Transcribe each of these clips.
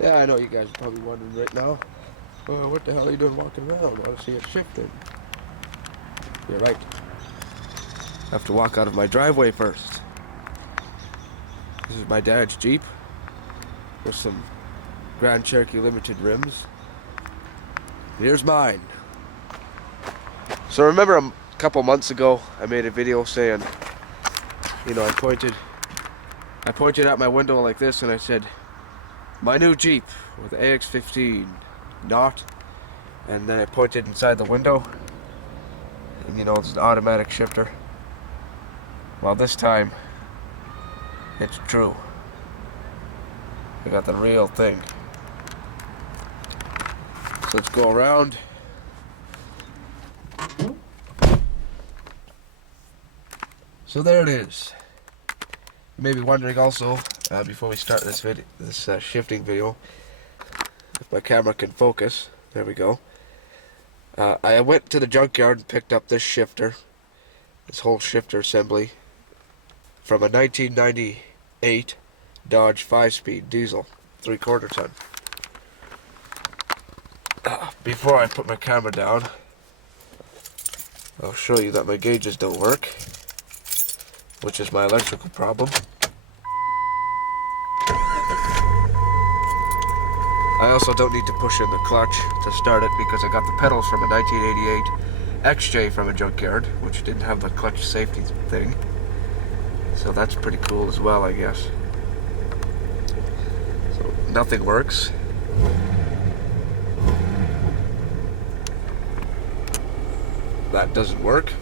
Yeah, I know you guys are probably wondering right now, oh, what the hell are you doing walking around? I don't see it shifting. You're right. I have to walk out of my driveway first. This is my dad's Jeep with some Grand Cherokee Limited rims. Here's mine. So remember a couple months ago, I made a video saying, you know, I pointed at my window like this and I said, my new Jeep with AX15 not, and then I pointed inside the window, and you know, it's an automatic shifter. Well, this time, it's true. I got the real thing. So let's go around. So there it is. You may be wondering also, before we start this shifting video, if my camera can focus. There we go. I went to the junkyard and picked up this shifter, this whole shifter assembly, from a 1998 Dodge 5-speed diesel, 3/4 ton. Before I put my camera down, I'll show you that my gauges don't work, which is my electrical problem. I also don't need to push in the clutch to start it because I got the pedals from a 1988 XJ from a junkyard, which didn't have the clutch safety thing. So that's pretty cool as well, I guess. So nothing works. That doesn't work.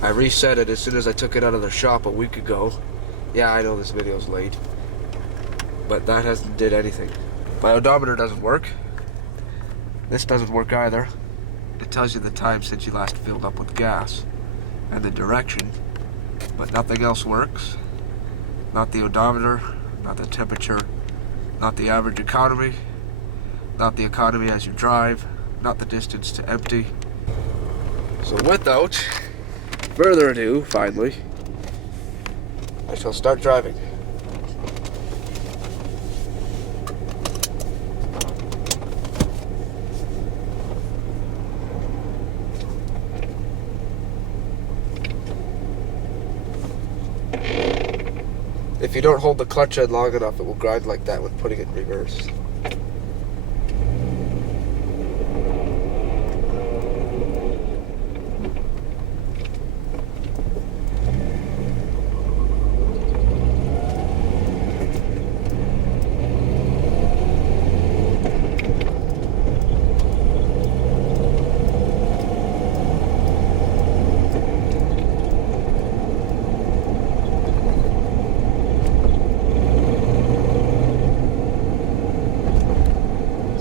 I reset it as soon as I took it out of the shop a week ago. Yeah, I know this video's late, but that hasn't did anything. My odometer doesn't work. This doesn't work either. It tells you the time since you last filled up with gas and the direction, but nothing else works. Not the odometer, not the temperature, not the average economy, not the economy as you drive, not the distance to empty. So without further ado, finally, I shall start driving. If you don't hold the clutch in long enough, it will grind like that when putting it in reverse.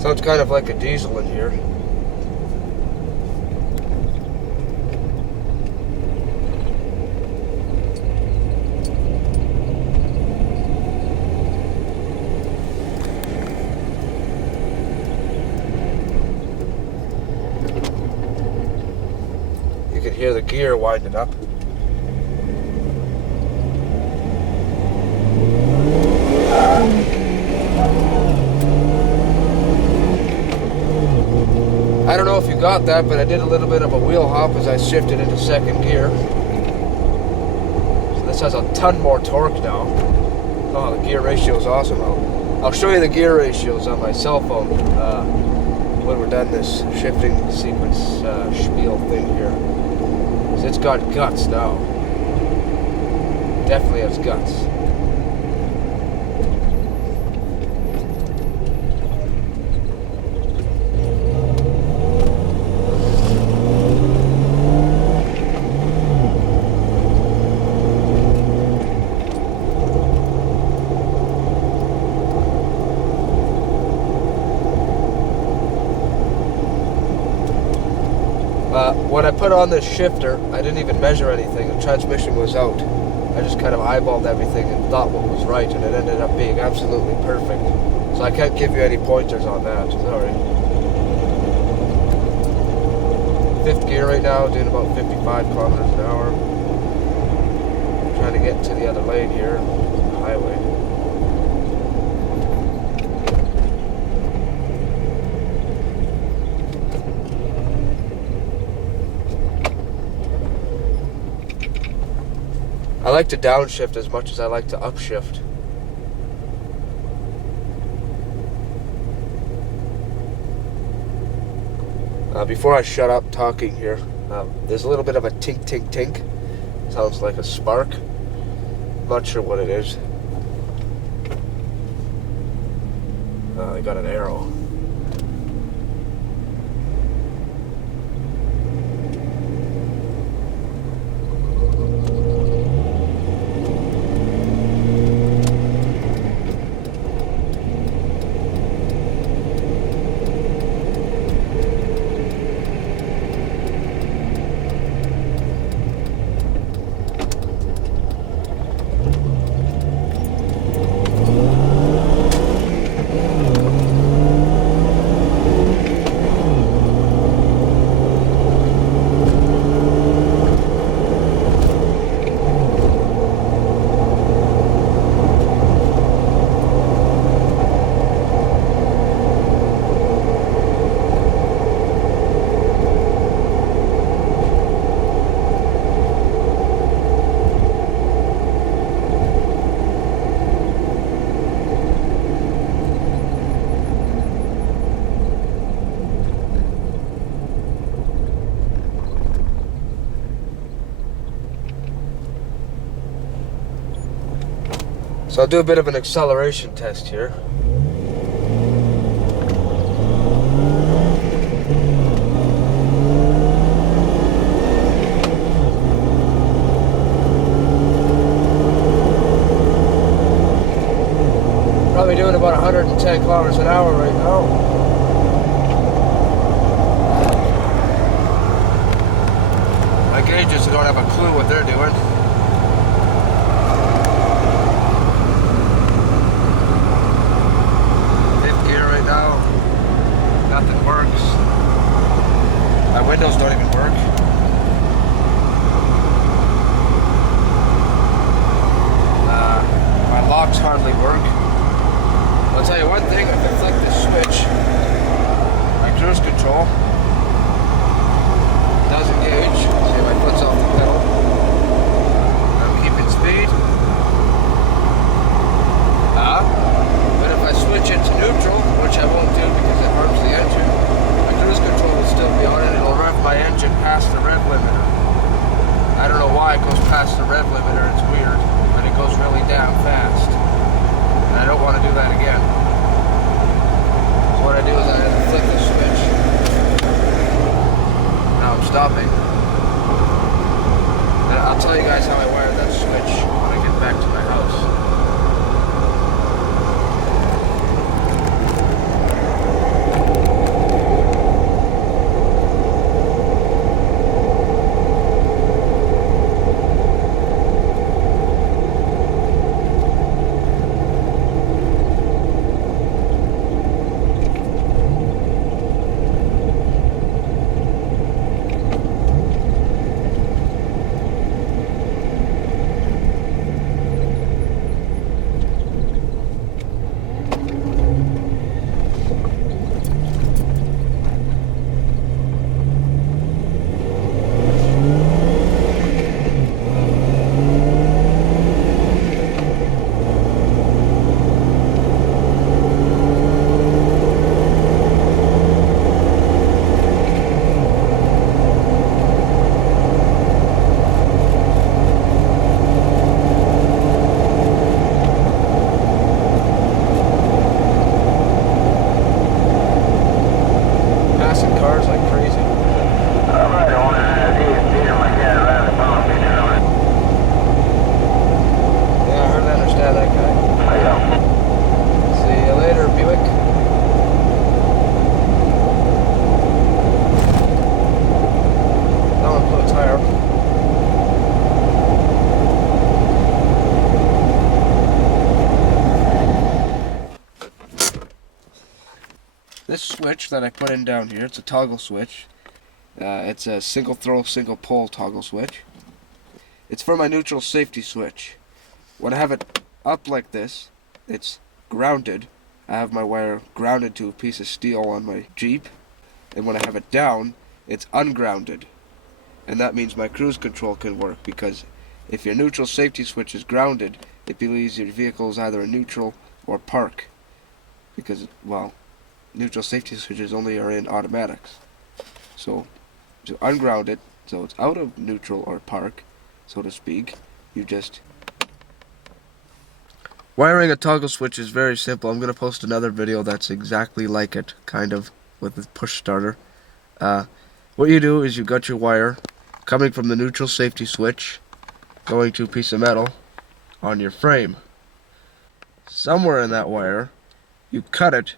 Sounds kind of like a diesel in here. You can hear the gear winding up. I don't know if you got that, but I did a little bit of a wheel hop as I shifted into second gear. So this has a ton more torque now. Oh, the gear ratio is awesome. I'll show you the gear ratios on my cell phone when we're done this shifting sequence spiel thing here. So it's got guts now. Definitely has guts. When I put on this shifter, I didn't even measure anything. The transmission was out. I just kind of eyeballed everything and thought what was right, and it ended up being absolutely perfect. So I can't give you any pointers on that, sorry. Fifth gear right now, doing about 55 kilometers an hour. Trying to get to the other lane here, the highway. like to downshift as much as I like to upshift. Before I shut up talking here, there's a little bit of a tink tink tink. Sounds like a spark. Not sure what it is. I got an arrow. So I'll do a bit of an acceleration test here. Probably doing about 110 kilometers an hour right now. My gauges don't have a clue what they're doing. Nothing works. My windows don't even work. My locks hardly work. I'll tell you one thing, if I flick this switch, my cruise control does engage. See, my foot's off the pedal. I'm keeping speed. But if I switch it to neutral, which I won't do because it harms the engine, my cruise control will still be on and it'll rev my engine past the rev limiter. I don't know why it goes past the rev limiter, it's weird, but it goes really damn fast. And I don't want to do that again. So what I do is I flick the switch. Now I'm stopping. And I'll tell you guys how I wired that switch when I get back to my house. This switch that I put in down here, it's a toggle switch. It's a single throw, single pole toggle switch. It's for my neutral safety switch. When I have it up like this, it's grounded. I have my wire grounded to a piece of steel on my Jeep. And when I have it down, it's ungrounded. And that means my cruise control can work, because If your neutral safety switch is grounded, it believes your vehicle is either in neutral or park. Because, well, neutral safety switches only are in automatics. So, to unground it, so it's out of neutral or park, so to speak, you just... Wiring a toggle switch is very simple. I'm going to post another video that's exactly like it, kind of, with the push starter. What you do is you got your wire coming from the neutral safety switch, going to a piece of metal on your frame. Somewhere in that wire, you cut it,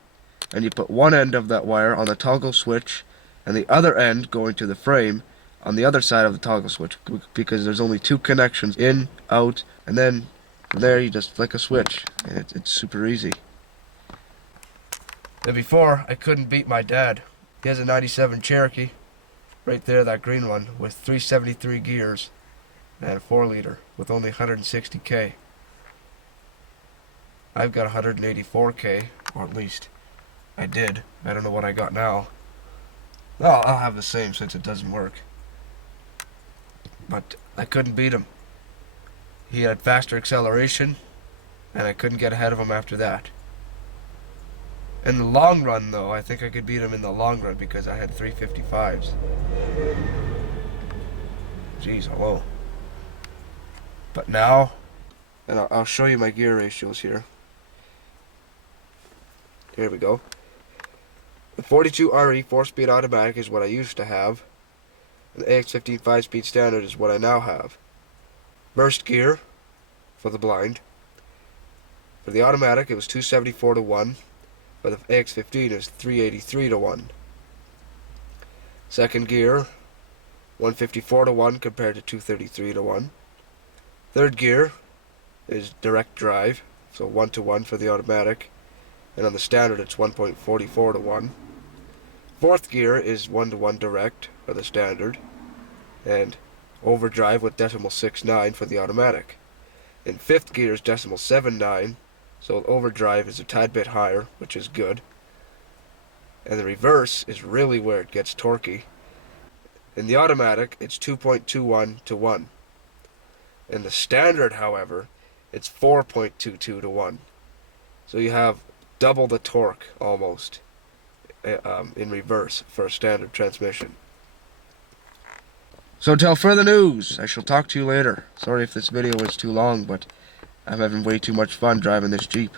and you put one end of that wire on the toggle switch, and the other end going to the frame on the other side of the toggle switch, because there's only two connections, in, out, and then from there you just flick a switch, and it's super easy. Then before, I couldn't beat my dad. He has a 97 Cherokee, right there, that green one, with 373 gears, and a 4-liter, with only 160k. I've got 184k, or at least I did. I don't know what I got now. Well, I'll have the same since it doesn't work. But I couldn't beat him. He had faster acceleration, and I couldn't get ahead of him after that. In the long run, though, I think I could beat him in the long run because I had 355s. Jeez, hello. But now, and I'll show you my gear ratios here. Here we go. The 42RE 4-speed automatic is what I used to have. And the AX15 5-speed standard is what I now have. Burst gear for the blind. For the automatic, it was 274 to 1. For the AX15, it was 383 to 1. Second gear, 154 to 1 compared to 233 to 1. Third gear is direct drive, so 1 to 1 for the automatic. And on the standard, it's 1.44 to 1. Fourth gear is 1 to 1 direct for the standard. And overdrive with decimal 69 for the automatic. In fifth gear is decimal 79, so overdrive is a tad bit higher, which is good. And the reverse is really where it gets torquey. In the automatic, it's 2.21 to 1. In the standard, however, it's 4.22 to 1. So you have double the torque, almost, in reverse for a standard transmission. So until further news, I shall talk to you later. Sorry if this video was too long, but I'm having way too much fun driving this Jeep.